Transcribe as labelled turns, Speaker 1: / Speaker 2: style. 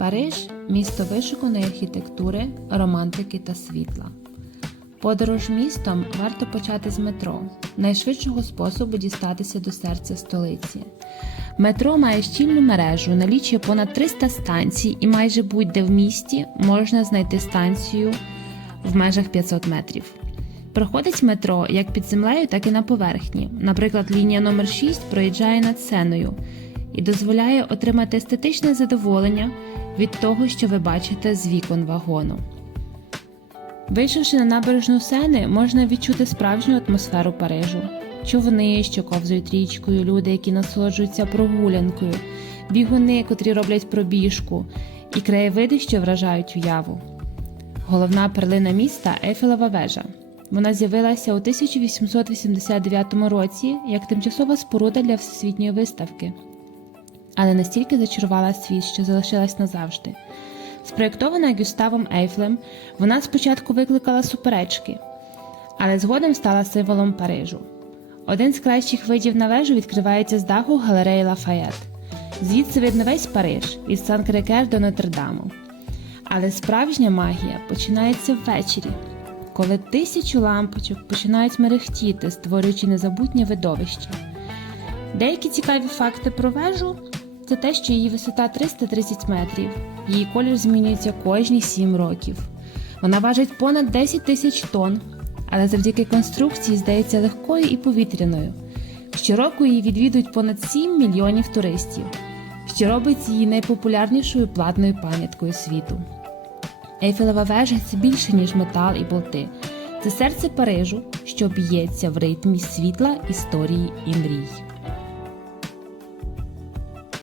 Speaker 1: Париж місто вишуканої архітектури, романтики та світла. Подорож містом варто почати з метро, найшвидшого способу дістатися до серця столиці. Метро має щільну мережу, налічує понад 300 станцій, і майже будь-де в місті можна знайти станцію в межах 500 метрів. Проходить метро як під землею, так і на поверхні. Наприклад, лінія номер 6 проїжджає над сценою і дозволяє отримати естетичне задоволення від того, що ви бачите з вікон вагону. Вийшовши на набережну Сени, можна відчути справжню атмосферу Парижу. Човни, що ковзають річкою, люди, які насолоджуються прогулянкою, бігуни, котрі роблять пробіжку, і краєвиди, що вражають уяву. Головна перлина міста Ейфелева вежа. Вона з'явилася у 1889 році як тимчасова споруда для всесвітньої виставки, але настільки зачарувала світ, що залишилась назавжди. Спроєктована Гюставом Ейфлем, вона спочатку викликала суперечки, але згодом стала символом Парижу. Один з кращих видів на вежу відкривається з даху галереї Лафаєт. Звідси видно весь Париж від Сан-Крекер до Нотр-Даму. Але справжня магія починається ввечері, коли тисячу лампочок починають мерехтіти, створюючи незабутнє видовище. Деякі цікаві факти про вежу це те, що її висота 330 метрів, її колір змінюється кожні 7 років. Вона важить понад 10 тисяч тонн, але завдяки конструкції здається легкою і повітряною. Щороку її відвідують понад 7 мільйонів туристів, що робить її найпопулярнішою платною пам'яткою світу. Ейфелева вежа це більше, ніж метал і болти. Це серце Парижу, що б'ється в ритмі світла, історії і мрій.